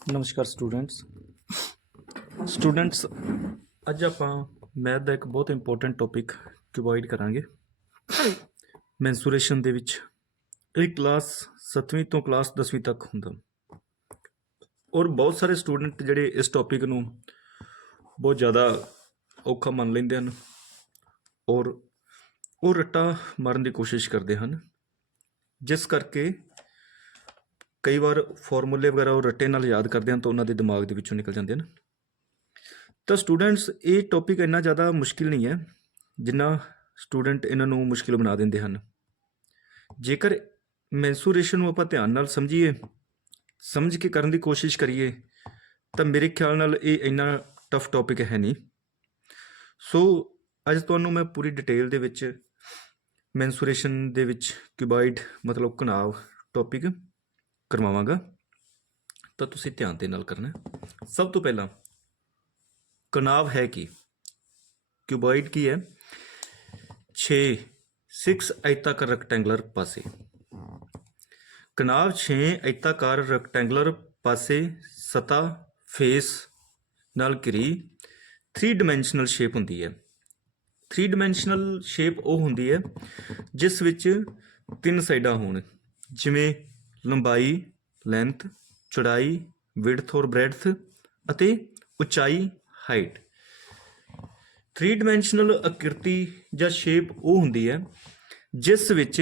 नमस्कार स्टूडेंट्स अज आप मैथ का एक बहुत इंपोर्टेंट टॉपिक क्यूबॉइड करांगे। मैंसूरेशन दे विच एक क्लास 7वीं तो क्लास 10वीं तक हुंदा और बहुत सारे स्टूडेंट जिहड़े इस टॉपिक नूं बहुत ज़्यादा औखा मन लैंदे हन और वो रट्टा मारन की कोशिश करते हैं, जिस करके कई बार फॉर्मूले वगैरह वो रट्टे नाल याद करते हैं तो उन्होंने दिमाग के विचों निकल जाते हैं। तो स्टूडेंट्स ये टॉपिक इन्ना ज़्यादा मुश्किल नहीं है जिन्ना स्टूडेंट इन्हों मुश्किल बना देंगे हैं। जेकर मैंसूरेशन आप ध्यान नाल समझिए, समझ के करने की कोशिश करिए तो मेरे ख्याल नाल ये इन्ना टफ टॉपिक है नहीं। सो अज तुहानूं मैं पूरी डिटेल दे विच मैंसूरेशन दे विच क्यूबॉइड मतलब घनाव टॉपिक करवावांगा, तो तुसीं ध्यान दे नाल करना। सब तो पहला घनाव है कि क्यूबॉइड की है 6 आयताकार रेक्टेंगुलर पासे। घनाव 6 आयताकार रेक्टेंगुलर पासे सतह फेस नाल घिरी 3 डिमेंशनल शेप हुंदी है। 3 डिमेंशनल शेप वो हुंदी है जिस विच 3 साइडां होण, जिवें लंबाई लेंथ, चौड़ाई विड्थ और ब्रैड्थ अते उचाई हाइट। 3 डिमेंशनल आकृति या शेप वो हुंदी है जिस विच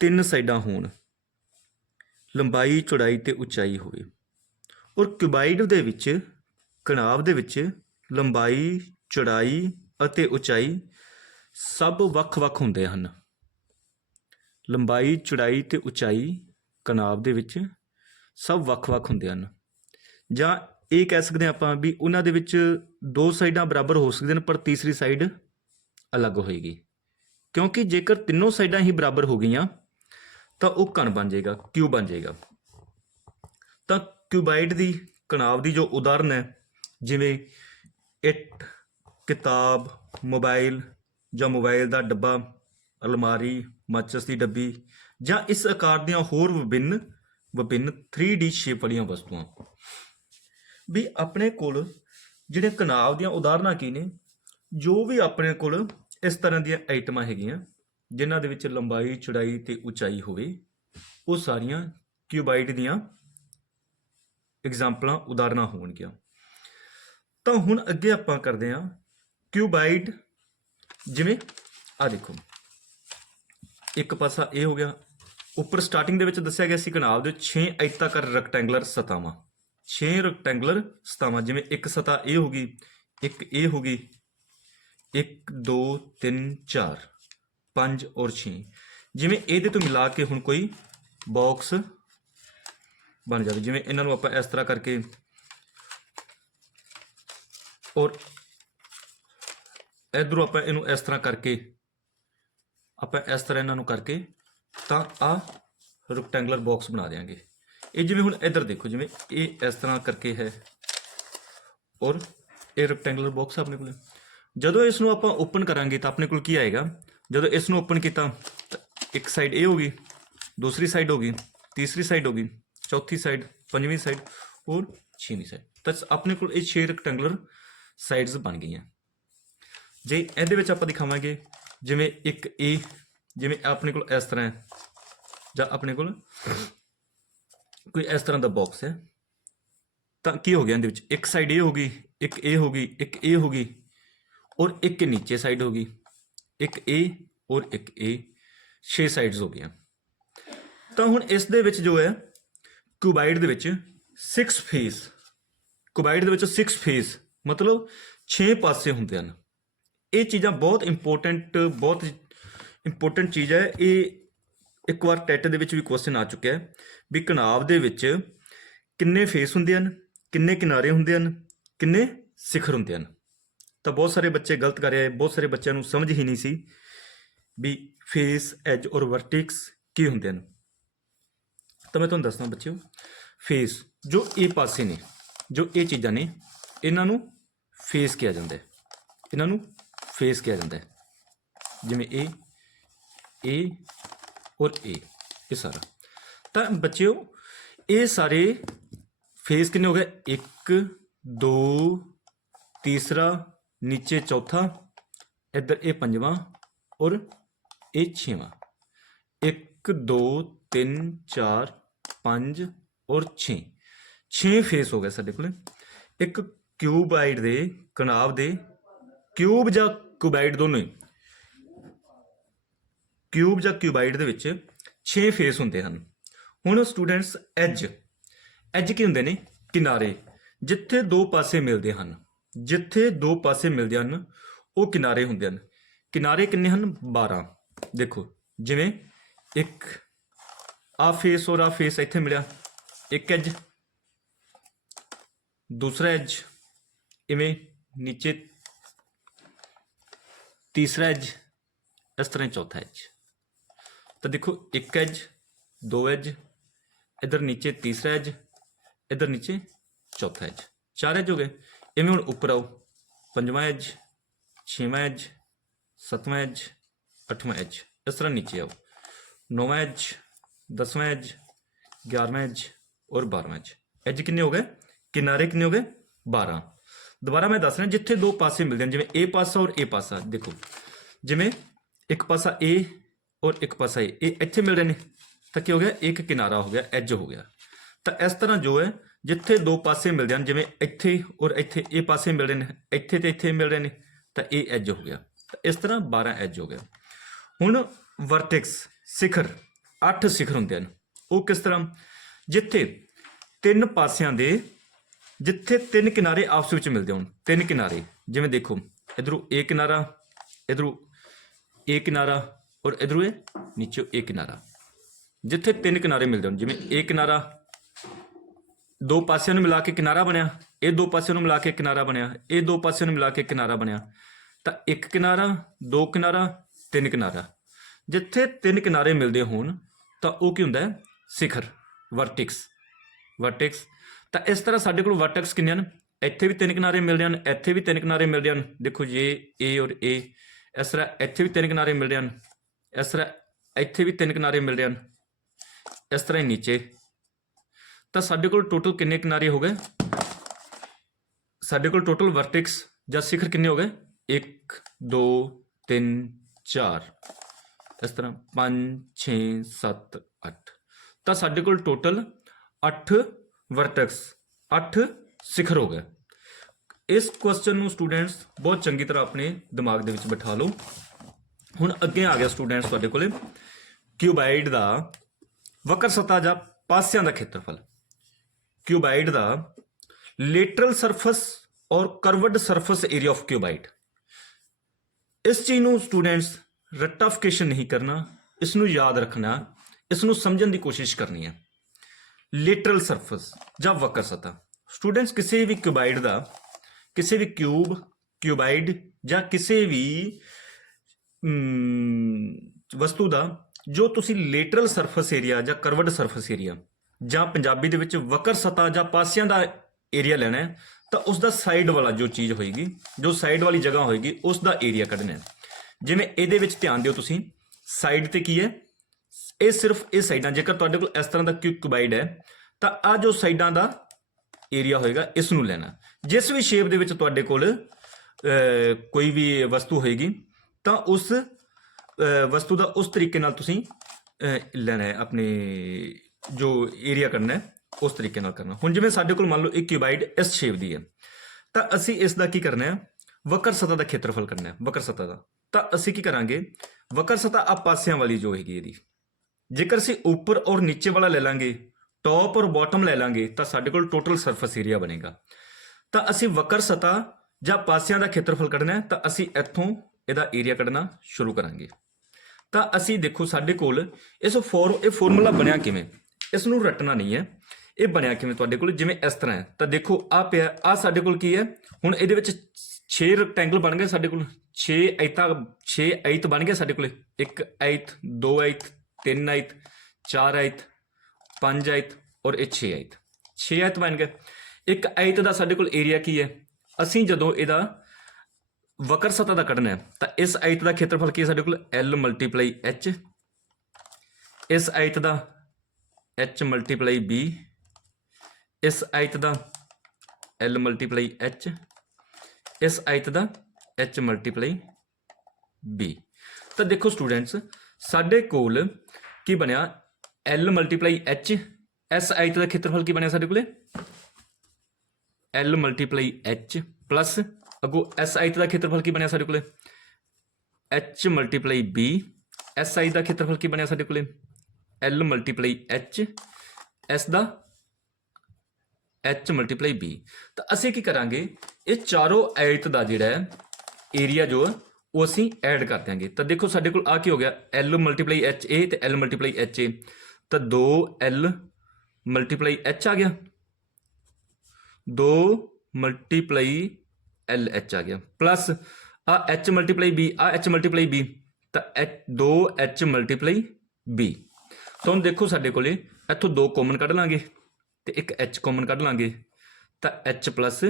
3 साइडां होण, लंबाई चौड़ाई ते उचाई होवे। और क्यूबॉइड दे विच घनाव दे विच लंबाई चौड़ाई अते उचाई सब वख-वख हुंदे हन। लंबाई चौड़ाई ते उचाई घनाव दे विच सब वख-वख हुंदे हन, जां ये कह सकते हैं आपां भी उन्हां दे विच 2 साइडां बराबर हो सकदे हैं पर तीसरी साइड अलग होएगी, क्योंकि जेकर तीनों साइडां ही बराबर हो गई तो वह घन बन जाएगा, क्यूब बन जाएगा। तो क्यूबॉइड की घनाव की जो उदाहरण है जिवें इट, किताब, मोबाइल या मोबाइल का डब्बा, अलमारी, माचिस की डब्बी ਜਾਂ इस आकार ਦੀਆਂ होर विभिन्न 3D शेप वाली वस्तुआं भी अपने कोल ਜਿਹੜੇ ਘਨਾव ਦੀਆਂ ਉਦਾਹਰਨਾਂ ਕੀ ਨੇ, ਜੋ ਵੀ ਆਪਣੇ ਕੋਲ ਇਸ ਤਰ੍ਹਾਂ ਦੀਆਂ ਆਈਟਮਾਂ ਹੈਗੀਆਂ ਜਿਨ੍ਹਾਂ ਦੇ ਵਿੱਚ ਲੰਬਾਈ ਚੌੜਾਈ ਤੇ ਉਚਾਈ ਹੋਵੇ, ਉਹ ਸਾਰੀਆਂ ਕਿਊਬਾਈਡ ਦੀਆਂ एग्जाम्पल उदाहरण होणगीਆਂ। तो हुण अगे आपां करदे हां क्यूबाइड। जिवें आ देखो एक पासा ये हो गया, उपर स्टार्टिंग दे विच दस्सिया गया सी घनाव दे 6 आयताकार रेक्टेंगुलर सतहावां, 6 रेक्टेंगुलर सतहावां। जिवें एक सतह ये होगी, एक ये होगी, 1 2 3 4 5 और 6। जिवें इहदे तो मिला के हुण कोई बॉक्स बन जाए, जिवें इन्हां नूं आपां इस तरह करके और इधरों आपां इहनूं इस तरह करके आपां इस तरह इन्हां नूं करके तां आ रेक्टेंगुलर बॉक्स बना देंगे। ये जिवें हुण इधर देखो, जिवें ये इस तरह करके है और ये रेक्टेंगुलर बॉक्स अपने कोल। जदों इसनूं आपां ओपन करांगे तो अपने कोल की आएगा, जदों इसनूं ओपन किया तो एक साइड ये होगी, दूसरी साइड होगी, तीसरी साइड होगी, चौथी साइड, पंजवीं साइड और 6वीं साइड। तो अपने को 6 रेक्टेंगुलर साइड्स बन गई हैं। जे ये आप दिखावे जिमें एक ए, जिमें अपने को इस तरह है या अपने को कोई इस तरह का बॉक्स है, तो की हो गया इहदे एक साइड ये होगी, एक ए होगी, एक ए होगी और एक नीचे साइड होगी, एक ए और एक ए, 6 साइड्स हो गई। तो हुण इस दे विच जो है क्यूबाइड दे विच 6 फेस, क्यूबाइड दे विच 6 फेस मतलब 6 पासे हुंदे हन। ये चीज़ां बहुत इंपोर्टेंट चीज़ है। ये एक बार टैट दे विच भी क्वेश्चन आ चुका है भी घनाव दे विच किन्ने फेस हुंदे हन, किन्ने किनारे हुंदे हन, किन्ने सिखर हुंदे हन। तो बहुत सारे बच्चे गलत कर रहे हैं, बहुत सारे बच्चों नूं समझ ही नहीं सी भी फेस, एज और वर्टिक्स की हुंदे हन। तो मैं तुहानूं दसदा बच्चों, फेस जो ये पासे ने, जो ये चीज़ां ने, इन्हां नूं फेस किया जाता है, इन्हां नूं फेस किया जाता है। जिवें ए और ए, ये सारा। तो बच्चों ये सारे फेस कितने हो गए, 1 2 तीसरा, नीचे चौथा, इधर ये पंजवां और ये छेवां। 1 2 3 4 5 और 6 फेस हो गए साडे कोल। एक क्यूबाइड दे कनाब दे क्यूब ਜਾਂ क्यूबाइड दोनों ही क्यूब ਜਾਂ क्यूबाइड ਦੇ ਵਿੱਚ 6 ਫੇਸ ਹੁੰਦੇ ਹਨ। ਹੁਣ ਸਟੂਡੈਂਟਸ ਐਜ ਕੀ ਹੁੰਦੇ ਨੇ, ਕਿਨਾਰੇ ਜਿੱਥੇ ਦੋ ਪਾਸੇ ਮਿਲਦੇ ਹਨ, ਜਿੱਥੇ ਦੋ ਪਾਸੇ ਮਿਲਦੇ ਹਨ ਉਹ ਕਿਨਾਰੇ ਹੁੰਦੇ ਹਨ। ਕਿਨਾਰੇ ਕਿੰਨੇ ਹਨ, 12। ਦੇਖੋ ਜਿਵੇਂ ਇੱਕ ਆ ਫੇਸ ਔਰ ਆ ਫੇਸ ਇੱਥੇ ਮਿਲਿਆ, ਇੱਕ ਐਜ, दूसरा एज इवें नीचे, तीसरा एज इस तरह, चौथा एज। तो देखो एक एज, दो एज, इधर नीचे तीसरा एज, इधर नीचे चौथा एज, 4 एज हो गए। इवें हुण उपर आओ, 5वां एज, 6वां एज, 7वां एज, 8वां एज, इस तरह नीचे आओ, 9वां एज, 10वां एज, 11वां एज और 12वां एज। एज कितने हो गए, किनारे कितने हो गए, 12। दोबारा मैं दस रहा, जिथे दो पासे मिलते हैं, जिमें ए पासा और ए पासा, देखो जिमें एक पासा ए और एक पासा ए इत्थे मिल रहे हैं, तो क्या हो गया, एक किनारा हो गया, एज हो गया। तो इस तरह जो है जिथे दो पासे मिलते हैं, जिमें इत्थे और इत्थे ए पासे मिल रहे हैं, इत्थे ते इत्थे मिल रहे हैं, तो ये एज हो गया। तो इस तरह 12 एज हो गया। हुण वर्टेक्स सिखर 8 सिखर होंगे हैं, वो किस तरह, जिथे 3 पासियां दे, जिथे 3 किनारे आपस में मिलते हो, 3 किनारे, जिमें देखो इधरों ए किनारा, इधरों ए किनारा और इधरों ए नीचे ए किनारा, जिथे 3 किनारे मिलते हो, जिमें ए किनारा दो पासियों में मिला के किनारा बनया, ये दो पासियों में मिला के किनारा बनया, ये दो पासियों में मिला के किनारा बनया। तो एक किनारा, दो किनारा, 3 किनारा, जिथे 3 किनारे मिलते होण तो वह की हुंदा है, सिखर, वर्टिक्स। वर्टिक्स तो इस तरह साडे कोल वर्टेक्स किन्ने हैं, इत्थे भी 3 किनारे मिलते हैं, इत्थे भी 3 किनारे मिलते हैं। देखो ये ए और ए, इस तरह इत्थे भी 3 किनारे मिलते हैं, इस तरह इत्थे भी 3 किनारे मिलते हैं, इस तरह ही नीचे। तो साडे कोल टोटल किन्ने किनारे हो गए, साडे कोल टोटल वर्टेक्स या शिखर किन्ने हो गए, 1 2 3 4, इस तरह 5 6 7 8। तो साडे कोल टोटल 8 वर्टेक्स, 8 सिखर हो गए। इस क्वेश्चन ਨੂੰ स्टूडेंट्स बहुत चंगी तरह अपने दिमाग ਦੇ ਵਿੱਚ ਬਿਠਾ ਲਓ। ਹੁਣ ਅੱਗੇ ਆ ਗਿਆ स्टूडेंट्स ਤੁਹਾਡੇ ਕੋਲੇ ਕਿਊਬਾਈਡ ਦਾ ਵਕਰ ਸਤ੍ਹਾ ਜਾਂ ਪਾਸਿਆਂ ਦਾ ਖੇਤਰਫਲ। ਕਿਊਬਾਈਡ ਦਾ ਲੇਟਰਲ ਸਰਫੇਸ ਔਰ ਕਰਵਡ ਸਰਫੇਸ ਏਰੀਆ ਆਫ ਕਿਊਬਾਈਡ। ਇਸ ਚੀਜ਼ ਨੂੰ स्टूडेंट्स रट्टाफिकेशन नहीं करना, इस ਨੂੰ याद रखना, इस ਨੂੰ समझण ਦੀ कोशिश करनी है। ਲੇਟਰਲ ਸਰਫੇਸ ਜਾਂ ਵਕਰ ਸਤ੍ਹਾ स्टूडेंट्स किसी भी क्यूबाइड का, किसी भी क्यूब, क्यूबाइड ਜਾਂ ਕਿਸੇ ਵੀ ਵਸਤੂ ਦਾ ਜੋ ਤੁਸੀਂ ਲੇਟਰਲ ਸਰਫੇਸ ਏਰੀਆ ਜਾਂ ਕਰਵਡ ਸਰਫੇਸ ਏਰੀਆ ਜਾਂ ਪੰਜਾਬੀ ਦੇ ਵਿੱਚ ਵਕਰ ਸਤ੍ਹਾ ਜਾਂ ਪਾਸਿਆਂ ਦਾ ਏਰੀਆ ਲੈਣਾ ਹੈ, ਤਾਂ ਉਸ ਦਾ ਸਾਈਡ ਵਾਲਾ ਜੋ ਚੀਜ਼ ਹੋਏਗੀ, ਜੋ ਸਾਈਡ ਵਾਲੀ ਜਗ੍ਹਾ ਹੋਏਗੀ, ਉਸ ਦਾ ਏਰੀਆ ਕੱਢਣਾ ਹੈ। ਜਿਵੇਂ ਇਹਦੇ ਵਿੱਚ ਧਿਆਨ ਦਿਓ ਤੁਸੀਂ, ਸਾਈਡ ਤੇ ਕੀ ਹੈ, ਇਹ ਸਿਰਫ ਇਹ ਸਾਈਡਾਂ, ਜੇਕਰ ਤੁਹਾਡੇ ਕੋਲ ਇਸ ਤਰ੍ਹਾਂ ਦਾ ਕਿਊਬਾਈਡ ਹੈ ਤਾਂ ਆ ਜੋ ਸਾਈਡਾਂ ਦਾ ਏਰੀਆ ਹੋਏਗਾ ਇਸ ਨੂੰ ਲੈਣਾ। ਜਿਸ ਵੀ ਸ਼ੇਪ ਦੇ ਵਿੱਚ ਤੁਹਾਡੇ ਕੋਲ ਕੋਈ ਵੀ ਵਸਤੂ ਹੋਏਗੀ ਤਾਂ ਉਸ ਵਸਤੂ ਦਾ ਉਸ ਤਰੀਕੇ ਨਾਲ ਤੁਸੀਂ ਲੈਣਾ ਹੈ, ਆਪਣੇ ਜੋ ਏਰੀਆ ਕਰਨਾ ਹੈ ਉਸ ਤਰੀਕੇ ਨਾਲ ਕਰਨਾ। ਹੁਣ ਜਿਵੇਂ ਸਾਡੇ ਕੋਲ ਮੰਨ ਲਓ ਇੱਕ ਕਿਊਬਾਈਡ ਇਸ ਸ਼ੇਪ ਦੀ ਹੈ, ਤਾਂ ਅਸੀਂ ਇਸ ਦਾ ਕੀ ਕਰਨਾ ਹੈ, ਵਕਰ ਸਤ੍ਹਾ ਦਾ ਖੇਤਰਫਲ ਕਰਨਾ ਹੈ, ਵਕਰ ਸਤ੍ਹਾ ਦਾ। ਤਾਂ ਅਸੀਂ ਕੀ ਕਰਾਂਗੇ, ਵਕਰ ਸਤ੍ਹਾ ਆ ਪਾਸਿਆਂ ਵਾਲੀ ਜੋ ਹੈਗੀ ਇਹਦੀ, ਜੇਕਰ ਅਸੀਂ ਉੱਪਰ ਔਰ ਨੀਚੇ ਵਾਲਾ ਲੈ ਲਾਂਗੇ, ਟੌਪ ਔਰ ਬਾਟਮ ਲੈ ਲਾਂਗੇ, ਤਾਂ ਸਾਡੇ ਕੋਲ ਟੋਟਲ ਸਰਫੇਸ ਏਰੀਆ ਬਣੇਗਾ। ਤਾਂ ਅਸੀਂ ਵਕਰ ਸਤ੍ਹਾ ਜਾਂ ਪਾਸਿਆਂ ਦਾ ਖੇਤਰਫਲ ਕੱਢਣਾ ਹੈ, ਤਾਂ ਅਸੀਂ ਇੱਥੋਂ ਇਹਦਾ ਏਰੀਆ ਕੱਢਣਾ ਸ਼ੁਰੂ ਕਰਾਂਗੇ। ਤਾਂ ਅਸੀਂ ਦੇਖੋ ਸਾਡੇ ਕੋਲ ਇਹ ਫਾਰਮੂਲਾ ਬਣਿਆ ਕਿਵੇਂ, ਇਸ ਨੂੰ ਰੱਟਣਾ ਨਹੀਂ ਹੈ, ਇਹ ਬਣਿਆ ਕਿਵੇਂ ਤੁਹਾਡੇ ਕੋਲ, ਜਿਵੇਂ ਇਸ ਤਰ੍ਹਾਂ ਹੈ। ਤਾਂ ਦੇਖੋ ਆ ਪਿਆ, ਆ ਸਾਡੇ ਕੋਲ ਕੀ ਹੈ, ਹੁਣ ਇਹਦੇ ਵਿੱਚ 6 ਰੈਕਟੈਂਗਲ ਬਣ ਗਏ ਸਾਡੇ ਕੋਲ, 6 ਆਇਤ ਬਣ ਗਏ ਸਾਡੇ ਕੋਲ, 1 ਆਇਤ, 2 ਆਇਤ, 3 ਆਇਤ, 4 ਆਇਤ, 5 ਆਇਤ ਔਰ ਇਹ 6 ਆਇਤ, 6 ਆਇਤ ਬਣ ਗਏ। ਇੱਕ ਆਇਤ ਦਾ ਸਾਡੇ ਕੋਲ ਏਰੀਆ ਕੀ ਹੈ, ਅਸੀਂ ਜਦੋਂ ਇਹਦਾ ਵਕਰ ਸਤ੍ਹਾ ਦਾ ਕੱਢਣਾ ਹੈ ਤਾਂ ਇਸ ਆਇਤ ਦਾ ਖੇਤਰਫਲ ਕੀ ਹੈ ਸਾਡੇ ਕੋਲ, L ਮਲਟੀਪਲਾਈ H, ਇਸ ਆਇਤ ਦਾ H ਮਲਟੀਪਲਾਈ B, इस आयत का L मल्टीप्लाई H, इस आयत का H मल्टीप्लाई B। तो देखो स्टूडेंट्स साडे कोल की बनया L मल्टीप्लाई H, इस आयत का खेत्रफल की बनया साडे कोले L मल्टीप्लाई H प्लस अगो इस आयत का खेत्रफल की बनया साडे कोले H मल्टीप्लाई B, इस आयत का खेत्रफल की बनया साडे कोले L मल्टीप्लाई H, इस दा H मल्टीप्लाई B। तो असीं की करांगे ये चारों आयत का जिहड़ा है एरिया जो है वो असीं ऐड कर देंगे। तो देखो साडे कोल आ की हो गया L मल्टीप्लाई H A ते L मल्टीप्लाई H A, तो 2L मल्टीप्लाई H आ गया, 2 मल्टीप्लाई L H आ गया, प्लस आ H मल्टीप्लाई B, आ H मल्टीप्लाई B, तो 2H मल्टीप्लाई B। तो हम देखो साडे कोले इत्थों 2 कॉमन कढ लांगे ते एक H कॉमन कढ लांगे, तो H प्लस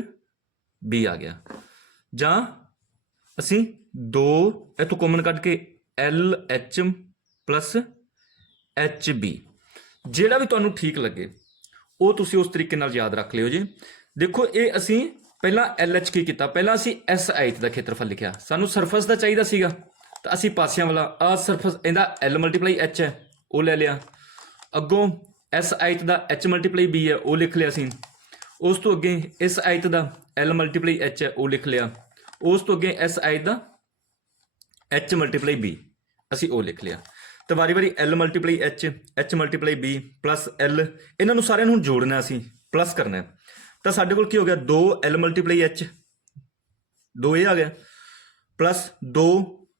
B आ गया, जां असीं 2 इत्थों कॉमन कढ के LH प्लस HB, ਜਿਹੜਾ भी तुहानूं ठीक लगे वो तुसीं उस तरीके नाल याद रख लिओ जी। देखो ये असीं पहला LH की कीता, पहला असीं इस आयत का खेत्रफल लिखिया, सानूं सरफस का चाहिदा सीगा तो असीं पासियां वाला आ सरफस इहदा L मल्टीप्लाई H है वो ले लिया, अगों इस आयत का H मल्टीप्लाई B है वो लिख लिया असीं, उस तो अगे इस आयत का L मल्टीप्लाई H है वो लिख लिया, उस तो अगे इस आयत का H मल्टीप्लाई B असीं वो लिख लिया। तो वारी वारी L multiply H, H multiply B plus L, इन्हों सारिਆਂ ਨੂੰ जोड़ना असीं प्लस करना है। तो साडे कोल की हो गया 2L मल्टीप्लाई H, 2 ये आ गया, प्लस 2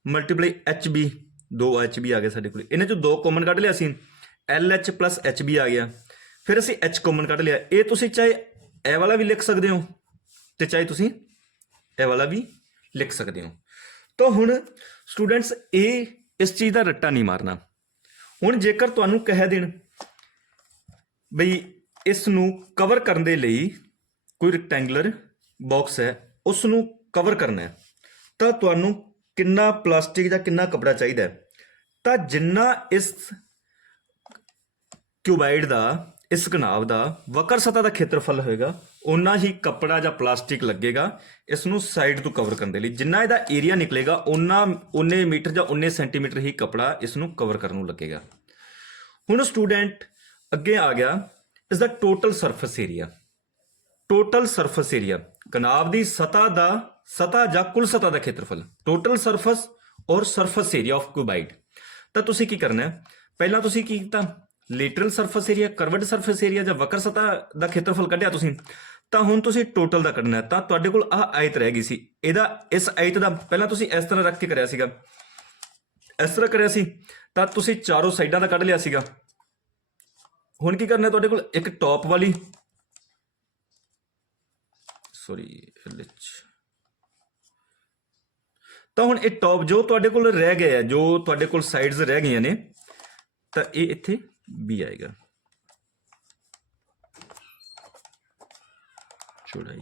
मल्टीप्लाई HB, 2 HB आ गया साडे कोल, इन्हें जो 2 कॉमन कढ लिया असीं LH प्लस HB आ गया, फिर असीं H कॉमन कढ लिया, ये तुसीं चाहे ए वाला भी लिख सकते हो तो चाहे तुसीं ए वाला भी लिख सकते हो। तो हुण स्टूडेंट्स ये इस चीज़ का रट्टा नहीं मारना। हुण जेकर तुहानूं कह देण बई इस नूं कवर करने दे लई कोई रैक्टेंगुलर बॉक्स है उसनूं कवर करना है, तो तुहानूं किन्ना प्लास्टिक जां किन्ना कपड़ा चाहिदा है, तो जिन्ना इस क्यूबाइड का इस घनाव का वक्र सतह का खेत्रफल होएगा उन्ना ही कपड़ा जां प्लास्टिक लगेगा इसनूं साइड तो कवर करने लई, जिन्ना इहदा एरिया निकलेगा उन्ने मीटर जां उन्ने सेंटीमीटर ही कपड़ा इसनूं कवर करने लगेगा। हुण स्टूडेंट अगे आ गया इसका total surface area. Total surface area घनाव की सतह जां कुल सतह का खेत्रफल, टोटल सरफेस और सरफेस एरिया ऑफ क्यूबाइड। तो तुसीं की करना है, पहला तुसीं की कीता lateral surface area, curved surface area जां वक्र सतह का खेत्रफल कढिया तुसीं, तो हुण तुसीं टोटल का कढना है। तो तुहाडे कोल आह आयत रह गई सी, इहदा इस आयत का पहला तुसीं इस तरह रख के करिया सीगा, इस तरह करिया सी, तो तुसीं चारों साइडां दा कढ लिया सीगा। हुण की करना है, तुहाडे कोल एक टॉप वाली तो हुण ये टॉप जो तुहाडे कोल रह गए है, जो तुहाडे कोल साइड्स रह गई ने, तो ये इत्थे B आएगा, चौड़ाई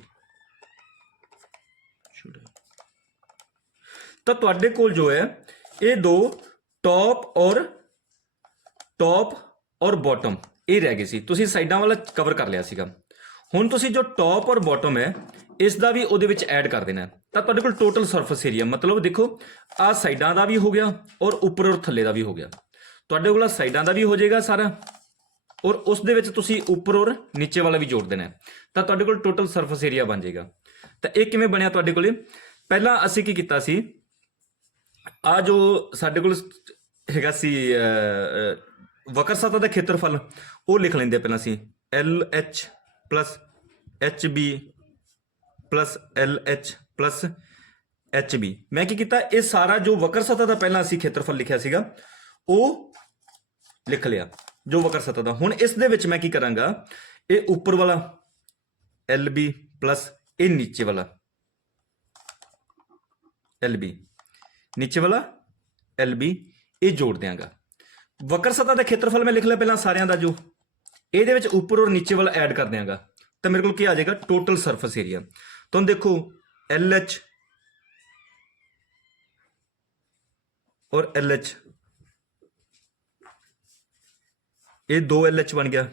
तो तुहाडे कोल जो है ये दो टॉप और बॉटम ये रह गए सी, तुसीं साइडां वाला कवर कर लिया सीगा। हुण तुसीं जो टॉप और बॉटम है इसका भी उहदे विच ऐड कर देना है, तो तुहाडे कोल टोटल सरफेस एरिया मतलब देखो आ साइडां दा भी हो गया और उपर और थल्ले दा भी हो गया, तुहाडे कोल साइडां दा भी हो जाएगा सारा और उस दे विच तुसीं उपर और नीचे वाला भी जोड़ देना है, तो तुहाडे कोल टोटल सरफेस एरिया बन जाएगा। तो ये किवें बनिया तुहाडे कोल, पहला असीं की कीता सी आ जो साडे कोल हैगा सी वक्र सतह का खेत्रफल वो लिख लेंदे पहला सी LH plus HB plus LH plus HB। मैं की कीता ये सारा जो वक्र सतह का पहला असीं खेत्रफल लिखिया सीगा वो लिख लिया जो वक्र सतह का। हुण इस दे विच मैं की करांगा ये उपर वाला LB प्लस ये नीचे वाला LB, नीचे वाला LB ये जोड़ देंगा। वक्र सतह का खेत्रफल मैं लिख लिया पहला सारियां दा, जो ये विच उपर और नीचे वाला ऐड कर देंगा, तो मेरे को क्या आ जाएगा टोटल सरफेस एरिया। तो हम देखो LH और LH, ये 2 LH बन गया,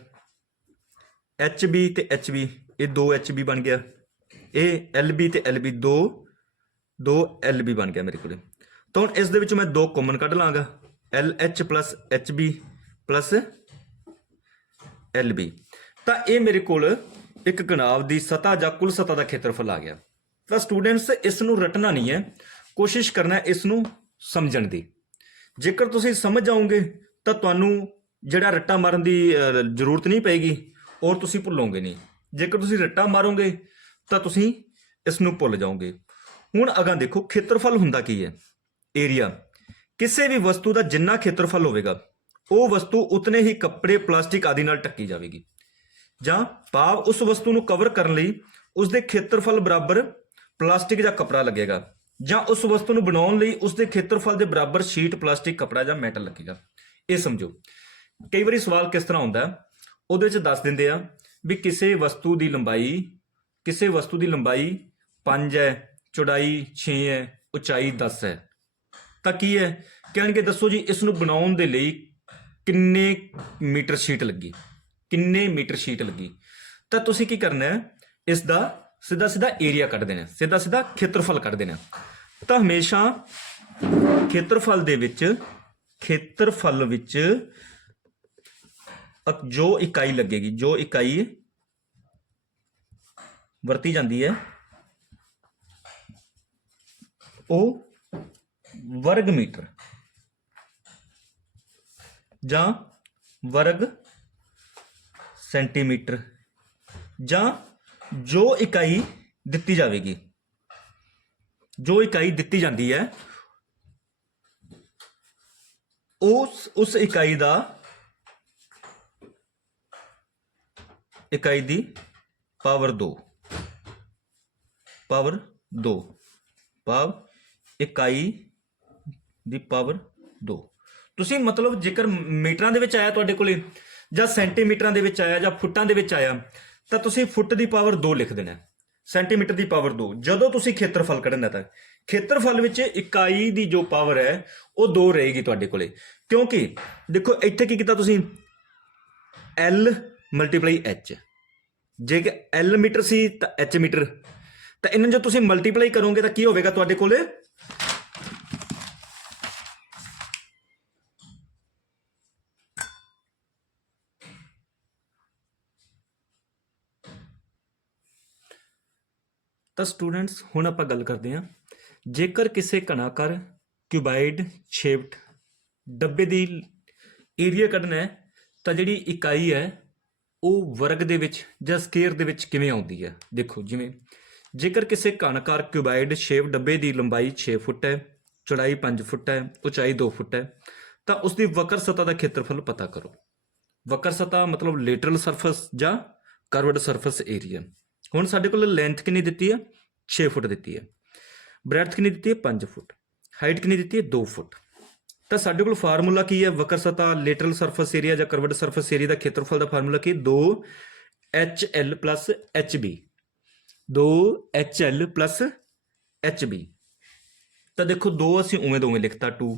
एच बी तो एच बी, ये 2 एच बी बन गया, ये एल बी तो एल बी, दो एल बी बन गया मेरे को। तो हुण इस दे विचों मैं 2 कॉमन कढ लांगा, L H plus H B plus L B. तो ये मेरे कोल एक घनाव की सतह जां कुल सतह का खेत्रफल आ गया। तो स्टूडेंट्स इसनूं रटना नहीं है, कोशिश करना है इसनूं समझण दी। जेकर तुसीं समझ जाओगे तो तुहानूं जिहड़ा रट्टा मारन की जरूरत नहीं पेगी और तुसीं भुल्लोगे नहीं। जेकर तुसीं रट्टा मारोगे तो तुसीं इसनूं भुल जाओगे। हुण अगां देखो खेत्रफल हुंदा की है, एरिया। किसी भी वस्तु का जिन्ना खेत्रफल होवेगा वो वस्तु उतने ही कपड़े प्लास्टिक आदि नाल ढकी जाएगी, जां भाव उस वस्तु नूं कवर करने लई उसके खेत्रफल बराबर प्लास्टिक जां कपड़ा लगेगा, जां उस वस्तु नूं बनाउण लई उसके खेत्रफल के बराबर शीट प्लास्टिक कपड़ा जां मैटल लगेगा। ये समझो कई बार सवाल किस तरह होंदा उहदे विच दस दिंदे आ भी किसी वस्तु की लंबाई 5 है, चौड़ाई 6 है, उचाई 10 है, तो की है कहणगे दसो जी इसनूं बनाउण दे लई किन्ने मीटर शीट लगी, किन्ने मीटर शीट लगी। तो तुसीं की करना है, इसका सीधा सीधा एरिया कढ देना, सीधा सीधा खेत्रफल कढ देना। तो हमेशा खेत्रफल विच जो इकाई लगेगी, जो इकाई वरती जाती है वो वर्ग मीटर जां वर्ग सेंटीमीटर, जां जो इकाई दिती जाएगी, जो इकाई दिती जाती है उस इकाई का इकाई दी पावर 2 भाव इकाई दी पावर 2। तुसीं मतलब जेकर मीटरां दे विच आया तुहाडे कोले जां सेंटीमीटरां दे विच आया जां फुट्टां दे विच आया तो तुसीं फुट की पावर 2 लिख देना, सेंटीमीटर की पावर 2। जदों तुसीं खेत्रफल कढना तो खेत्रफल विच इकाई की जो पावर है वो 2 रहेगी तुहाडे कोले, क्योंकि देखो इत्थे की कीता तुसीं एल मल्टीप्लाई एच, जे कि एल मीटर सी तो एच मीटर, तो इन्हें जो तुसीं मल्टीप्लाई करोगे तो की होवेगा तुहाडे कोले तो स्टूडेंट्स हुण आपां गल करते हैं, जेकर किसी घनाकार क्यूबाइड शेप्ड डब्बे की एरिया कढना है तो जिहड़ी इकाई है वो वर्ग दे विच जां स्केयर दे विच किवें आउंदी है। देखो जिवें जेकर किसी घनाकार क्यूबाइड शेप डब्बे की लंबाई 6 फुट है, चौड़ाई 5 फुट है, उचाई 2 फुट है, तो उसकी वक्र सतह का खेत्रफल पता करो। वक्र सतह मतलब लेटरल सरफेस जां कर्वड सरफेस एरिया। हुण साडे कोल लेंथ कितनी दिती है 6 फुट दिती है, ब्रैथ कितनी दिती है 5 फुट, हाइट कितनी दिती है 2 फुट। तो साडे कोल फार्मूला की है वक्र सतह लेटरल सरफेस एरिया जां कर्वड सरफेस एरिया का खेत्रफल का फार्मूला की 2HL plus HB, 2HL plus HB। तो देखो 2 असीं उवें दोवें लिखता 2।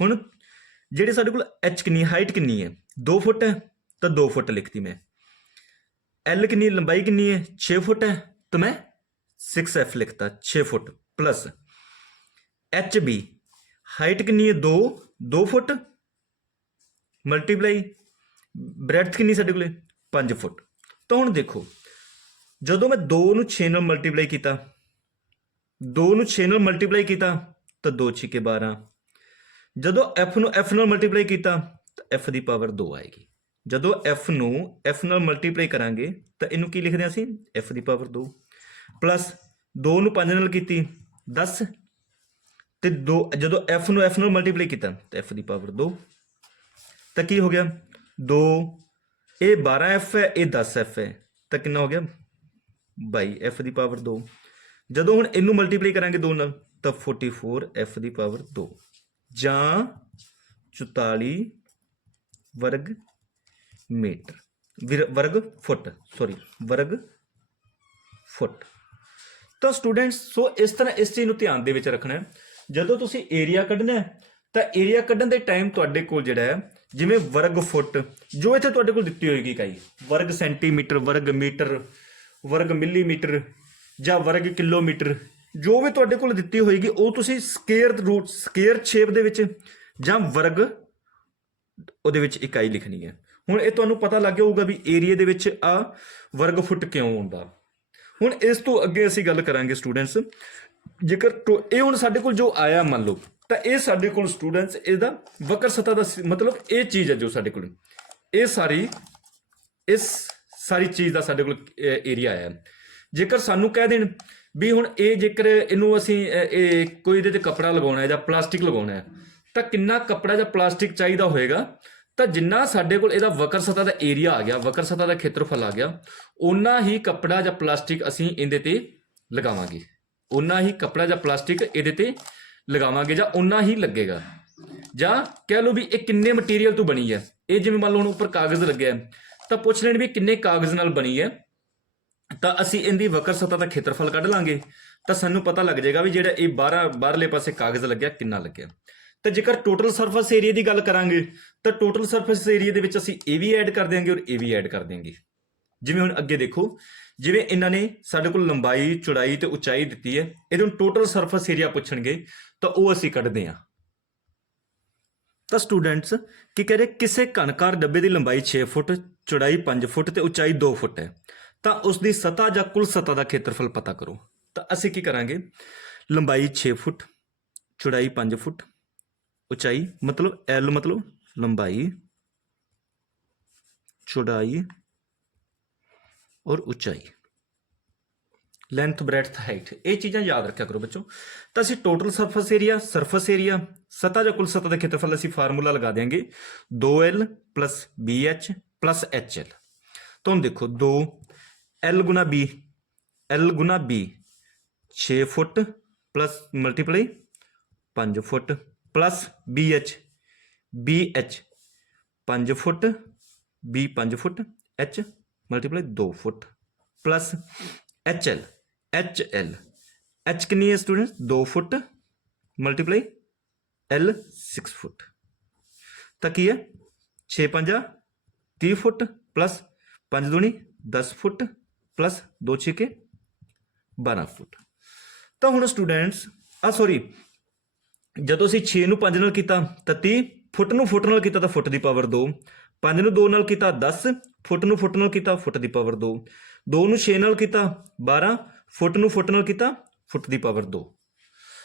हुण जिहड़े साडे कोल H कितनी हाइट कितनी है 2 फुट है तो 2 फुट लिखती मैं, एल कितनी लंबाई कितनी है 6 फुट है तो मैं 6F लिखता 6 फुट, प्लस HB हाइट कितनी है 2 फुट, मल्टीप्लाई ब्रैथ कितनी साडे कोले 5 फुट। तो हुण देखो जदों मैं 2 नूं 6 नाल मल्टीप्लाई किया, 2 नूं 6 नाल मल्टीप्लाई किया तो 2 6 12, जदों F नूं F नाल मल्टीप्लाई किया तो F की पावर 2 आएगी। जदों F नूं F नाल मल्टीप्लाई करांगे तो इनू की लिखदे असीं F की पावर 2, प्लस 2 नूं 5 नाल कीती 10, तो 2 जदों F नूं F नाल मल्टीप्लाई किया तो F की पावर 2, तो की हो गया 2, ये 12F है ये 10F है, तो कितना हो गया 22F की पावर 2। जदों हुण इनू मल्टीप्लाई करांगे 2 नाल तो 44F की पावर 2 जां 44 वर्ग मीटर, वर्ग फुट। तो स्टूडेंट्स सो इस तरह इस चीज़ को ध्यान दे विच रखना है। जदों तुसीं एरिया कढना है तो एरिया कढण दे टाइम तुहाडे कोल जिहड़ा है ਜਿਵੇਂ ਵਰਗ ਫੁੱਟ, ਜੋ ਇੱਥੇ ਤੁਹਾਡੇ ਕੋਲ ਦਿੱਤੀ ਹੋਏਗੀ ਇਕਾਈ, ਵਰਗ ਸੈਂਟੀਮੀਟਰ, ਵਰਗ ਮੀਟਰ, ਵਰਗ ਮਿਲੀਮੀਟਰ ਜਾਂ ਵਰਗ ਕਿਲੋਮੀਟਰ, ਜੋ ਵੀ ਤੁਹਾਡੇ ਕੋਲ ਦਿੱਤੀ ਹੋਏਗੀ ਉਹ ਤੁਸੀਂ ਸਕੇਅਰ ਸ਼ੇਪ ਦੇ ਵਿੱਚ ਜਾਂ ਵਰਗ ਉਹਦੇ ਵਿੱਚ ਇਕਾਈ ਲਿਖਣੀ ਹੈ। ਹੁਣ ਇਹ ਤੁਹਾਨੂੰ ਪਤਾ ਲੱਗ ਗਿਆ ਹੋਊਗਾ ਵੀ ਏਰੀਆ ਦੇ ਵਿੱਚ ਆ ਵਰਗ ਫੁੱਟ ਕਿਉਂ ਆਉਂਦਾ। ਹੁਣ ਇਸ ਤੋਂ ਅੱਗੇ ਅਸੀਂ ਗੱਲ ਕਰਾਂਗੇ ਸਟੂਡੈਂਟਸ, ਜੇਕਰ ਇਹ ਹੁਣ ਸਾਡੇ ਕੋਲ ਜੋ ਆਇਆ ਮੰਨ ਲਓ, ਤਾਂ ਇਹ ਸਾਡੇ ਕੋਲ ਸਟੂਡੈਂਟਸ ਇਹਦਾ ਵਕਰ ਸਤ੍ਹਾ ਦਾ ਮਤਲਬ ਇਹ ਚੀਜ਼ ਹੈ ਜੋ ਸਾਡੇ ਕੋਲ ਇਸ ਸਾਰੀ ਚੀਜ਼ ਦਾ ਸਾਡੇ ਕੋਲ ਏਰੀਆ ਆਇਆ। ਜੇਕਰ ਸਾਨੂੰ ਕਹਿ ਦੇਣ ਵੀ ਹੁਣ ਇਹ ਜੇਕਰ ਇਹਨੂੰ ਅਸੀਂ ਕੋਈ ਇਹਦੇ ਤੇ ਕੱਪੜਾ ਲਗਾਉਣਾ ਹੈ ਜਾਂ ਪਲਾਸਟਿਕ ਲਗਾਉਣਾ ਹੈ, ਤਾਂ ਕਿੰਨਾ ਕੱਪੜਾ ਜਾਂ ਪਲਾਸਟਿਕ ਚਾਹੀਦਾ ਹੋਏਗਾ, ਤਾਂ ਜਿੰਨਾ ਸਾਡੇ ਕੋਲ ਇਹਦਾ ਵਕਰ ਸਤ੍ਹਾ ਦਾ ਏਰੀਆ ਆ ਗਿਆ, ਵਕਰ ਸਤ੍ਹਾ ਦਾ ਖੇਤਰਫਲ ਆ ਗਿਆ, ਓਨਾ ਹੀ ਕੱਪੜਾ ਜਾਂ ਪਲਾਸਟਿਕ ਅਸੀਂ ਇਹਦੇ ਤੇ ਲਗਾਵਾਂਗੇ, ਓਨਾ ਹੀ ਕੱਪੜਾ ਜਾਂ ਪਲਾਸਟਿਕ ਇਹਦੇ ਤੇ ਲਗਾਵਾਂਗੇ ਜਾਂ ਓਨਾ ਹੀ ਲੱਗੇਗਾ। ਜਾਂ ਕਹਿ ਲਓ ਵੀ ਇਹ ਕਿੰਨੇ ਮਟੀਰੀਅਲ ਤੋਂ ਬਣੀ ਹੈ। ਇਹ ਜਿਵੇਂ ਮੰਨ ਲਓ ਹੁਣ ਉੱਪਰ ਕਾਗਜ਼ ਲੱਗਿਆ ਤਾਂ ਪੁੱਛ ਲੈਣ ਵੀ ਕਿੰਨੇ ਕਾਗਜ਼ ਨਾਲ ਬਣੀ ਹੈ, ਤਾਂ ਅਸੀਂ ਇਹਦੀ ਵਕਰ ਸਤ੍ਹਾ ਦਾ ਖੇਤਰਫਲ ਕੱਢ ਲਾਂਗੇ, ਤਾਂ ਸਾਨੂੰ ਪਤਾ ਲੱਗ ਜਾਏਗਾ ਵੀ ਜਿਹੜਾ ਇਹ ਬਾਹਰਲੇ ਪਾਸੇ ਕਾਗਜ਼ ਲੱਗਿਆ ਕਿੰਨਾ ਲੱਗਿਆ। ਤਾਂ ਜੇਕਰ ਟੋਟਲ ਸਰਫੇਸ ਏਰੀਆ ਦੀ ਗੱਲ ਕਰਾਂਗੇ ਤਾਂ ਟੋਟਲ ਸਰਫੇਸ ਏਰੀਆ ਦੇ ਵਿੱਚ ਅਸੀਂ ਇਹ ਵੀ ਐਡ ਕਰ ਦਿਆਂਗੇ ਔਰ ਇਹ ਵੀ ਐਡ ਕਰ ਦਿਆਂਗੇ। ਜਿਵੇਂ ਹੁਣ ਅੱਗੇ ਦੇਖੋ, ਜਿਵੇਂ ਇਹਨਾਂ ਨੇ ਸਾਡੇ ਕੋਲ ਲੰਬਾਈ, ਚੌੜਾਈ ਤੇ ਉਚਾਈ ਦਿੱਤੀ ਹੈ, ਇਹਦੇ ਹੁਣ ਟੋਟਲ ਸਰਫੇਸ ਏਰੀਆ ਪੁੱਛਣਗੇ ਤਾਂ ਉਹ ਅਸੀਂ ਕੱਢਦੇ ਹਾਂ। ਤਾਂ ਸਟੂਡੈਂਟਸ ਕੀ ਕਹਿ ਰਹੇ, ਕਿਸੇ ਘਣਕਾਰ ਡੱਬੇ ਦੀ ਲੰਬਾਈ 6 ਫੁੱਟ, ਚੌੜਾਈ 5 ਫੁੱਟ ਤੇ ਉਚਾਈ 2 ਫੁੱਟ ਹੈ, ਤਾਂ ਉਸ ਦੀ ਸਤ੍ਹਾ ਜਾਂ ਕੁੱਲ ਸਤ੍ਹਾ ਦਾ ਖੇਤਰਫਲ ਪਤਾ ਕਰੋ। ਤਾਂ ਅਸੀਂ ਕੀ ਕਰਾਂਗੇ, ਲੰਬਾਈ 6 ਫੁੱਟ, ਚੌੜਾਈ 5 ਫੁੱਟ, ਉਚਾਈ ਮਤਲਬ L ਮਤਲਬ ਲੰਬਾਈ, ਚੌੜਾਈ ਔਰ ਉਚਾਈ, ਲੈਂਥ, ਬ੍ਰੈਡਥ, ਹਾਈਟ, ਇਹ ਚੀਜ਼ਾਂ ਯਾਦ ਰੱਖਿਆ ਕਰੋ ਬੱਚੋ। ਤਾਂ ਅਸੀਂ ਟੋਟਲ ਸਰਫੇਸ ਏਰੀਆ, ਸਤ੍ਹਾ ਜਾਂ ਕੁੱਲ ਸਤ੍ਹਾ ਦਾ ਖੇਤਰਫਲ ਅਸੀਂ ਫਾਰਮੂਲਾ ਲਗਾ ਦਿਆਂਗੇ 2L + BH + HL। ਤਾਂ ਹੁਣ ਦੇਖੋ 2L × B, L × B 6 ਫੁੱਟ ਪਲੱਸ ਮਲਟੀਪਲਾਈ 5 ਫੁੱਟ ਪਲੱਸ BH 5 ਫੁੱਟ, B 5 ਫੁੱਟ, H ਮਲਟੀਪਲਾਈ 2 ਫੁੱਟ ਪਲੱਸ HL H ਕਿੰਨੀ ਹੈ ਸਟੂਡੈਂਟ, 2 ਫੁੱਟ ਮਲਟੀਪਲਾਈ L 6 ਫੁੱਟ। ਤਾਂ ਕੀ ਹੈ 6 5 30 ਫੁੱਟ ਪਲੱਸ 5 ਦੂਣੀ 10 ਫੁੱਟ ਪਲੱਸ 2 6 12 ਫੁੱਟ। ਤਾਂ ਹੁਣ ਸਟੂਡੈਂਟਸ ਜਦੋਂ ਅਸੀਂ 6 ਨੂੰ 5 ਨਾਲ ਕੀਤਾ ਤਾਂ 30, ਫੁੱਟ ਨੂੰ ਫੁੱਟ ਨਾਲ ਕੀਤਾ ਤਾਂ ਫੁੱਟ ਦੀ ਪਾਵਰ 2, 5 ਨੂੰ 2 ਨਾਲ ਕੀਤਾ 10, ਫੁੱਟ ਨੂੰ ਫੁੱਟ ਨਾਲ ਕੀਤਾ ਫੁੱਟ ਦੀ ਪਾਵਰ 2, 2 ਨੂੰ 6 ਨਾਲ ਕੀਤਾ 12, ਫੁੱਟ ਨੂੰ ਫੁੱਟ ਨਾਲ ਕੀਤਾ ਫੁੱਟ ਦੀ ਪਾਵਰ 2।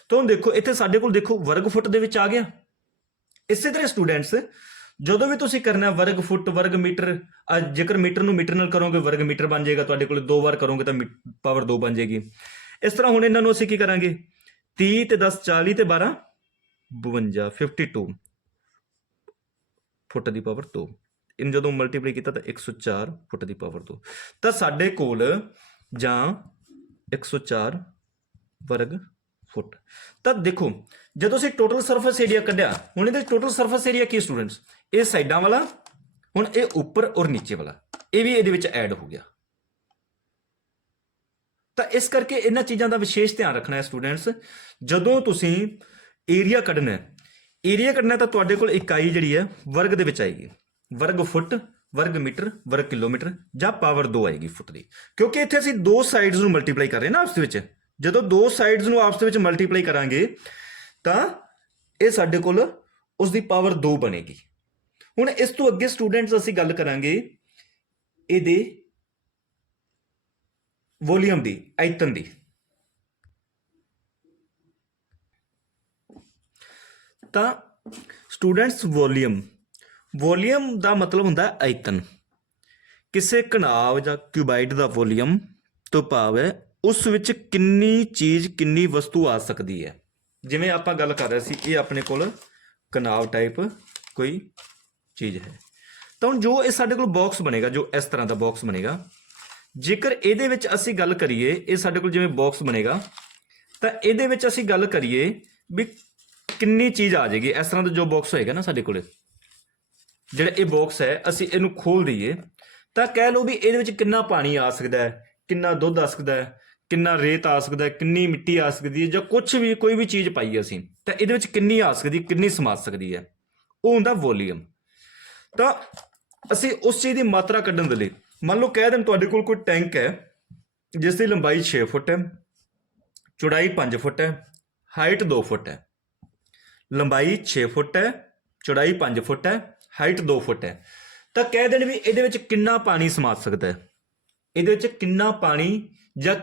ਤਾਂ ਹੁਣ ਦੇਖੋ ਇੱਥੇ ਸਾਡੇ ਕੋਲ ਦੇਖੋ ਵਰਗ ਫੁੱਟ ਦੇ ਵਿੱਚ ਆ ਗਿਆ। ਇਸੇ ਤਰ੍ਹਾਂ ਸਟੂਡੈਂਟਸ ਜਦੋਂ ਵੀ ਤੁਸੀਂ ਕਰਨਾ ਵਰਗ ਫੁੱਟ, ਵਰਗ ਮੀਟਰ, ਜੇਕਰ ਮੀਟਰ ਨੂੰ ਮੀਟਰ ਨਾਲ ਕਰੋਗੇ ਵਰਗ ਮੀਟਰ ਬਣ ਜਾਏਗਾ, ਤੁਹਾਡੇ ਕੋਲ 2 ਵਾਰ ਕਰੋਗੇ ਤਾਂ ਪਾਵਰ 2 ਬਣ ਜਾਏਗੀ। ਇਸ ਤਰ੍ਹਾਂ ਹੁਣ ਇਹਨਾਂ ਨੂੰ ਅਸੀਂ ਕੀ ਕਰਾਂਗੇ, 30 ਤੇ 10 40 ਤੇ 12 52 52 ਫੁੱਟ ਦੀ ਪਾਵਰ 2। ਇਹਨੂੰ ਜਦੋਂ ਮਲਟੀਪਲਾਈ ਕੀਤਾ ਤਾਂ 104 ਫੁੱਟ ਦੀ ਪਾਵਰ 2। ਤਾਂ ਸਾਡੇ ਕੋਲ ਜਾਂ 104 ਵਰਗ ਫੁੱਟ। ਤਾਂ ਦੇਖੋ ਜਦੋਂ ਅਸੀਂ ਟੋਟਲ ਸਰਫੇਸ ਏਰੀਆ ਕੱਢਿਆ, ਹੁਣ ਇਹਦੇ ਟੋਟਲ ਸਰਫੇਸ ਏਰੀਆ ਕੀ ਸਟੂਡੈਂਟਸ, ਇਹ ਸਾਈਡਾਂ ਵਾਲਾ, ਹੁਣ ਇਹ ਉੱਪਰ ਔਰ ਨੀਚੇ ਵਾਲਾ, ਇਹ ਵੀ ਇਹਦੇ ਵਿੱਚ ਐਡ ਹੋ ਗਿਆ। ਤਾਂ ਇਸ ਕਰਕੇ ਇਹਨਾਂ ਚੀਜ਼ਾਂ ਦਾ ਵਿਸ਼ੇਸ਼ ਧਿਆਨ ਰੱਖਣਾ ਹੈ ਸਟੂਡੈਂਟਸ। ਜਦੋਂ ਤੁਸੀਂ ਏਰੀਆ ਕੱਢਣਾ ਤਾਂ ਤੁਹਾਡੇ ਕੋਲ ਇਕਾਈ ਜਿਹੜੀ ਹੈ ਵਰਗ ਦੇ ਵਿੱਚ ਆਏਗੀ, ਵਰਗ ਫੁੱਟ, ਵਰਗ ਮੀਟਰ, ਵਰਗ ਕਿਲੋਮੀਟਰ ਜਾਂ ਪਾਵਰ 2 ਆਏਗੀ ਫੁੱਟ ਦੀ, ਕਿਉਂਕਿ ਇੱਥੇ ਅਸੀਂ 2 ਸਾਈਡਸ ਨੂੰ ਮਲਟੀਪਲਾਈ ਕਰ ਰਹੇ ਨਾ ਆਪਸ ਦੇ ਵਿੱਚ। ਜਦੋਂ 2 ਸਾਈਡਸ ਨੂੰ ਆਪਸ ਦੇ ਵਿੱਚ ਮਲਟੀਪਲਾਈ ਕਰਾਂਗੇ ਤਾਂ ਇਹ ਸਾਡੇ ਕੋਲ ਉਸ ਦੀ ਪਾਵਰ 2 ਬਣੇਗੀ। ਹੁਣ ਇਸ ਤੋਂ ਅੱਗੇ ਸਟੂਡੈਂਟਸ ਅਸੀਂ ਗੱਲ ਕਰਾਂਗੇ ਇਹਦੇ ਵੋਲੀਅਮ ਦੀ, ਆਇਤਨ ਦੀ। ਤਾਂ ਸਟੂਡੈਂਟਸ ਵੋਲੀਅਮ ਦਾ ਮਤਲਬ ਹੁੰਦਾ ਆਇਤਨ। ਕਿਸੇ ਘਣਾਵ ਜਾਂ ਕਿਊਬਾਇਡ ਦਾ ਵੋਲੀਅਮ ਤੋਂ ਭਾਵ ਹੈ ਉਸ ਵਿੱਚ ਕਿੰਨੀ ਚੀਜ਼, ਕਿੰਨੀ ਵਸਤੂ ਆ ਸਕਦੀ ਹੈ। ਜਿਵੇਂ ਆਪਾਂ ਗੱਲ ਕਰ ਰਹੇ ਸੀ, ਇਹ ਆਪਣੇ ਕੋਲ ਘਣਾਵ ਟਾਈਪ ਕੋਈ ਚੀਜ਼ ਹੈ, ਤਾਂ ਹੁਣ ਜੋ ਇਹ ਸਾਡੇ ਕੋਲ ਬਾਕਸ ਬਣੇਗਾ, ਜੋ ਇਸ ਤਰ੍ਹਾਂ ਦਾ ਬਾਕਸ ਬਣੇਗਾ, ਜੇਕਰ ਇਹਦੇ ਵਿੱਚ ਅਸੀਂ ਗੱਲ ਕਰੀਏ, ਇਹ ਸਾਡੇ ਕੋਲ ਜਿਵੇਂ ਬਾਕਸ ਬਣੇਗਾ ਤਾਂ ਇਹਦੇ ਵਿੱਚ ਅਸੀਂ ਗੱਲ ਕਰੀਏ ਵੀ ਕਿੰਨੀ ਚੀਜ਼ ਆ ਜਾਏਗੀ। ਇਸ ਤਰ੍ਹਾਂ ਦਾ ਜੋ ਬਾਕਸ ਹੋਏਗਾ ਨਾ ਸਾਡੇ ਕੋਲ, ਜਿਹੜਾ ਇਹ ਬਾਕਸ ਹੈ, ਅਸੀਂ ਇਹਨੂੰ ਖੋਲ ਦਈਏ ਤਾਂ ਕਹਿ ਲਓ ਵੀ ਇਹਦੇ ਵਿੱਚ ਕਿੰਨਾ ਪਾਣੀ ਆ ਸਕਦਾ ਹੈ, ਕਿੰਨਾ ਦੁੱਧ ਆ ਸਕਦਾ ਹੈ, ਕਿੰਨਾ ਰੇਤ ਆ ਸਕਦਾ ਹੈ, ਕਿੰਨੀ ਮਿੱਟੀ ਆ ਸਕਦੀ ਹੈ, ਜਾਂ ਕੁਝ ਵੀ ਕੋਈ ਵੀ ਚੀਜ਼ ਪਾਈਏ ਅਸੀਂ ਤਾਂ ਇਹਦੇ ਵਿੱਚ ਕਿੰਨੀ ਆ ਸਕਦੀ, ਕਿੰਨੀ ਸਮਾ ਸਕਦੀ ਹੈ, ਉਹ ਹੁੰਦਾ ਵੋਲੀਅਮ। ਤਾਂ ਅਸੀਂ ਉਸ ਚੀਜ਼ ਦੀ ਮਾਤਰਾ ਕੱਢਣ ਦੇ ਲਈ ਮੰਨ ਲਓ ਕਹਿ ਦੇਣ ਤੁਹਾਡੇ ਕੋਲ ਕੋਈ ਟੈਂਕ ਹੈ ਜਿਸ ਦੀ ਲੰਬਾਈ 6 ਫੁੱਟ ਹੈ, ਚੌੜਾਈ 5 ਫੁੱਟ ਹੈ, ਹਾਈਟ 2 ਫੁੱਟ ਹੈ। ਲੰਬਾਈ 6 ਫੁੱਟ ਹੈ, ਚੌੜਾਈ 5 ਫੁੱਟ ਹੈ, ਹਾਈਟ 2 ਫੁੱਟ ਹੈ। ਤਾਂ ਕਹਿ ਦੇਣ ਵੀ ਇਹਦੇ ਵਿੱਚ ਕਿੰਨਾ ਪਾਣੀ ਸਮਾ ਸਕਦਾ ਹੈ, ਇਹਦੇ ਵਿੱਚ ਕਿੰਨਾ ਪਾਣੀ ਜਾਂ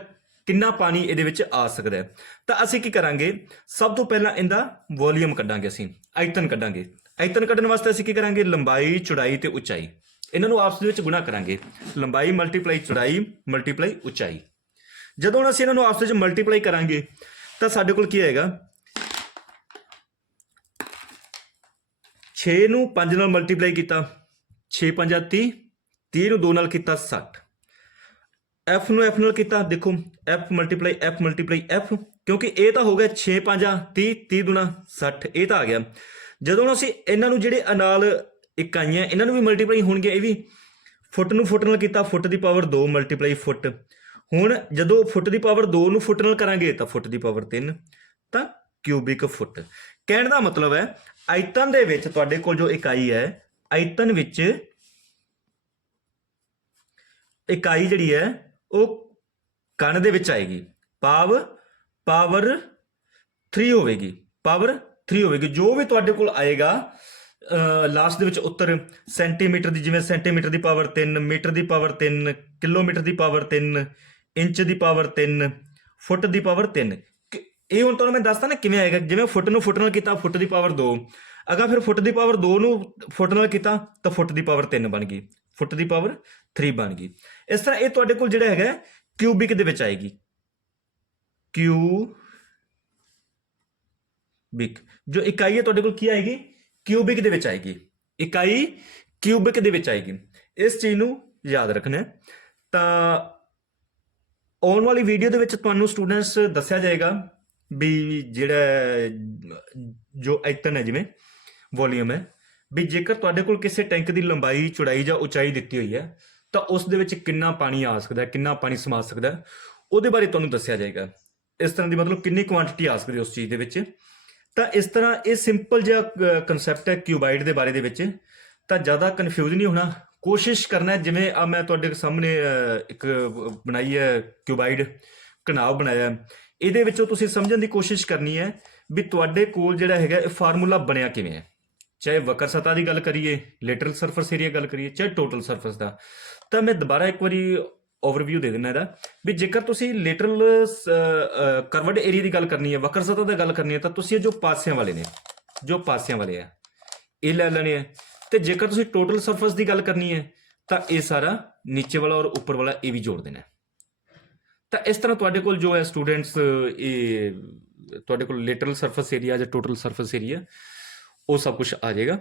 ਕਿੰਨਾ ਪਾਣੀ ਇਹਦੇ ਵਿੱਚ ਆ ਸਕਦਾ ਹੈ। ਤਾਂ ਅਸੀਂ ਕੀ ਕਰਾਂਗੇ, ਸਭ ਤੋਂ ਪਹਿਲਾਂ ਇਹਦਾ ਵੋਲੀਅਮ ਕੱਢਾਂਗੇ, ਅਸੀਂ ਆਇਤਨ ਕੱਢਾਂਗੇ। ਆਇਤਨ ਕੱਢਣ ਵਾਸਤੇ ਅਸੀਂ ਕੀ ਕਰਾਂਗੇ, ਲੰਬਾਈ, ਚੌੜਾਈ ਤੇ ਉਚਾਈ ਇਹਨਾਂ ਨੂੰ ਆਪਸ ਦੇ ਵਿੱਚ ਗੁਣਾ ਕਰਾਂਗੇ। ਲੰਬਾਈ ਮਲਟੀਪਲਾਈ ਚੌੜਾਈ ਮਲਟੀਪਲਾਈ ਉਚਾਈ। ਜਦੋਂ ਅਸੀਂ ਇਹਨਾਂ ਨੂੰ ਆਪਸ ਵਿੱਚ ਮਲਟੀਪਲਾਈ ਕਰਾਂਗੇ ਤਾਂ ਸਾਡੇ ਕੋਲ ਕੀ ਆਏਗਾ, 6 ਨੂੰ 5 ਨਾਲ ਮਲਟੀਪਲਾਈ ਕੀਤਾ, 6 5 30, 30 ਨੂੰ 2 ਨਾਲ ਕੀਤਾ 60। ਐਫ ਨੂੰ ਐਫ ਨਾਲ ਕੀਤਾ, ਦੇਖੋ ਐਫ ਮਲਟੀਪਲਾਈ ਐਫ, ਕਿਉਂਕਿ ਇਹ ਤਾਂ ਹੋ ਗਿਆ 6 5 30, 30 ਦੁਣਾ 60, ਇਹ ਤਾਂ ਆ ਗਿਆ। ਜਦੋਂ ਅਸੀਂ ਇਹਨਾਂ ਨੂੰ ਜਿਹੜੇ ਨਾਲ ਇਕਾਈਆਂ ਇਹਨਾਂ ਨੂੰ ਵੀ ਮਲਟੀਪਲਾਈ ਹੋਣਗੇ, ਇਹ ਵੀ ਫੁੱਟ ਨੂੰ ਫੁੱਟ ਨਾਲ ਕੀਤਾ, ਫੁੱਟ ਦੀ ਪਾਵਰ 2 ਮਲਟੀਪਲਾਈ ਫੁੱਟ। ਹੁਣ ਜਦੋਂ ਫੁੱਟ ਦੀ ਪਾਵਰ 2 ਨੂੰ ਫੁੱਟ ਨਾਲ ਕਰਾਂਗੇ ਤਾਂ ਫੁੱਟ ਦੀ ਪਾਵਰ 3, ਤਾਂ ਕਿਊਬਿਕ ਫੁੱਟ। ਕਹਿਣ ਦਾ ਮਤਲਬ ਹੈ ਆਇਤਨ ਦੇ ਵਿੱਚ ਤੁਹਾਡੇ ਕੋਲ ਜੋ ਇਕਾਈ ਹੈ, ਆਇਤਨ ਵਿੱਚ ਇਕਾਈ ਜਿਹੜੀ ਹੈ ਉਹ ਕਣ ਦੇ ਵਿੱਚ ਆਏਗੀ, ਪਾਵਰ 3 ਹੋਵੇਗੀ, ਪਾਵਰ 3 ਹੋਵੇਗੀ। ਜੋ ਵੀ ਤੁਹਾਡੇ ਕੋਲ ਆਏਗਾ ਲਾਸਟ ਦੇ ਵਿੱਚ ਉੱਤਰ ਸੈਂਟੀਮੀਟਰ ਦੀ, ਜਿਵੇਂ ਸੈਂਟੀਮੀਟਰ ਦੀ ਪਾਵਰ 3, ਮੀਟਰ ਦੀ ਪਾਵਰ 3, ਕਿਲੋਮੀਟਰ ਦੀ ਪਾਵਰ 3, ਇੰਚ ਦੀ ਪਾਵਰ 3, ਫੁੱਟ ਦੀ ਪਾਵਰ 3। ਇਹ ਹੁਣ ਤੁਹਾਨੂੰ ਮੈਂ ਦੱਸਦਾ ਨਾ ਕਿਵੇਂ ਆਏਗਾ। ਜਿਵੇਂ ਫੁੱਟ ਨੂੰ ਫੁੱਟ ਨਾਲ ਕੀਤਾ, ਫੁੱਟ ਦੀ ਪਾਵਰ 2, ਅਗਰ ਫਿਰ ਫੁੱਟ ਦੀ ਪਾਵਰ 2 ਨੂੰ ਫੁੱਟ ਨਾਲ ਕੀਤਾ ਤਾਂ ਫੁੱਟ ਦੀ ਪਾਵਰ 3 ਬਣ ਗਈ, ਫੁੱਟ ਦੀ ਪਾਵਰ 3 ਬਣ ਗਈ। ਇਸ ਤਰ੍ਹਾਂ ਇਹ ਤੁਹਾਡੇ ਕੋਲ ਜਿਹੜਾ ਹੈਗਾ ਕਿਊਬਿਕ ਦੇ ਵਿੱਚ ਆਏਗੀ, ਕਿਊਬਿਕ ਜੋ ਇਕਾਈ ਹੈ ਤੁਹਾਡੇ ਕੋਲ ਕੀ ਆਏਗੀ, ਕਿਊਬਿਕ ਦੇ ਵਿੱਚ ਆਏਗੀ, ਇਕਾਈ ਕਿਊਬਿਕ ਦੇ ਵਿੱਚ ਆਏਗੀ। ਇਸ ਚੀਜ਼ ਨੂੰ ਯਾਦ ਰੱਖਣਾ ਹੈ। ਤਾਂ ਆਉਣ ਵਾਲੀ ਵੀਡੀਓ ਦੇ ਵਿੱਚ ਤੁਹਾਨੂੰ ਸਟੂਡੈਂਟਸ ਦੱਸਿਆ ਜਾਏਗਾ ਵੀ ਜਿਹੜਾ ਜੋ ਆਇਤਨ ਹੈ, ਜਿਵੇਂ ਵੋਲੀਅਮ ਹੈ, ਵੀ ਜੇਕਰ ਤੁਹਾਡੇ ਕੋਲ ਕਿਸੇ ਟੈਂਕ ਦੀ ਲੰਬਾਈ, ਚੌੜਾਈ ਜਾਂ ਉਚਾਈ ਦਿੱਤੀ ਹੋਈ ਹੈ ਤਾਂ ਉਸ ਦੇ ਵਿੱਚ ਕਿੰਨਾ ਪਾਣੀ ਆ ਸਕਦਾ, ਕਿੰਨਾ ਪਾਣੀ ਸਮਾ ਸਕਦਾ, ਉਹਦੇ ਬਾਰੇ ਤੁਹਾਨੂੰ ਦੱਸਿਆ ਜਾਏਗਾ। ਇਸ ਤਰ੍ਹਾਂ ਦੀ ਮਤਲਬ ਕਿੰਨੀ ਕੁਆਂਟੀਟੀ ਆ ਸਕਦੀ ਉਸ ਚੀਜ਼ ਦੇ ਵਿੱਚ। ਤਾਂ ਇਸ ਤਰ੍ਹਾਂ ਇਹ ਸਿੰਪਲ ਜਿਹਾ ਕਨਸੈਪਟ ਹੈ ਕਿਊਬਾਈਡ ਦੇ ਬਾਰੇ ਦੇ ਵਿੱਚ। ਤਾਂ ਜ਼ਿਆਦਾ ਕਨਫਿਊਜ਼ ਨਹੀਂ ਹੋਣਾ, ਕੋਸ਼ਿਸ਼ ਕਰਨਾ ਜਿਵੇਂ ਆ ਮੈਂ ਤੁਹਾਡੇ ਸਾਹਮਣੇ ਇੱਕ ਬਣਾਈ ਹੈ ਕਿਊਬਾਈਡ, ਘਣਾਵ ਬਣਾਇਆ, ਇਹਦੇ ਵਿੱਚੋਂ ਤੁਸੀਂ ਸਮਝਣ ਦੀ ਕੋਸ਼ਿਸ਼ ਕਰਨੀ ਹੈ ਵੀ ਤੁਹਾਡੇ ਕੋਲ ਜਿਹੜਾ ਹੈਗਾ ਇਹ ਫਾਰਮੂਲਾ ਬਣਿਆ ਕਿਵੇਂ ਹੈ। ਚਾਹੇ ਵਕਰ ਸਤ੍ਹਾ ਦੀ ਗੱਲ ਕਰੀਏ, ਲੇਟਰਲ ਸਰਫੇਸ ਏਰੀਆ ਗੱਲ ਕਰੀਏ, ਚਾਹੇ ਟੋਟਲ ਸਰਫੇਸ ਦਾ। ਤਾਂ ਮੈਂ ਦੁਬਾਰਾ ਇੱਕ ਵਾਰੀ ਓਵਰਵਿਊ ਦੇ ਦਿੰਦਾ ਇਹਦਾ ਵੀ ਜੇਕਰ ਤੁਸੀਂ ਲੇਟਰਲ ਕਰਵਡ ਏਰੀਆ ਦੀ ਗੱਲ ਕਰਨੀ ਹੈ, ਵਕਰ ਸਤ੍ਹਾ ਦੀ ਗੱਲ ਕਰਨੀ ਹੈ, ਤਾਂ ਤੁਸੀਂ ਇਹ ਜੋ ਪਾਸਿਆਂ ਵਾਲੇ ਨੇ, ਜੋ ਪਾਸਿਆਂ ਵਾਲੇ ਆ ਇਹ ਲੈ ਲੈਣੇ ਆ। ਤੇ ਜੇਕਰ ਤੁਸੀਂ ਟੋਟਲ ਸਰਫੇਸ ਦੀ ਗੱਲ ਕਰਨੀ ਹੈ ਤਾਂ ਇਹ ਸਾਰਾ ਨੀਚੇ ਵਾਲਾ ਔਰ ਉੱਪਰ ਵਾਲਾ ਇਹ ਵੀ ਜੋੜ ਦੇਣਾ। ਤਾਂ ਇਸ ਤਰ੍ਹਾਂ ਤੁਹਾਡੇ ਕੋਲ ਜੋ ਹੈ ਸਟੂਡੈਂਟਸ, ਇਹ ਤੁਹਾਡੇ ਕੋਲ ਲੇਟਰਲ ਸਰਫੇਸ ਏਰੀਆ ਜਾਂ ਟੋਟਲ ਸਰਫੇਸ ਏਰੀਆ ਉਹ ਸਭ ਕੁਝ ਆ ਜਾਏਗਾ।